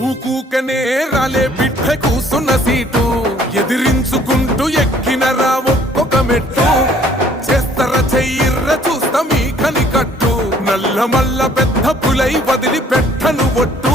ఊకూకనే రాలే బిడ్డ కూసున్న సీటు ఎదిరించుకుంటూ ఎక్కినరా ఒక్కొక్క మెట్టు చేస్తర చెయ్యిర్ర చూస్తా మీ కనికట్టు నల్ల మల్ల పెద్ద పులై వదిలి పెట్టను ఒట్టు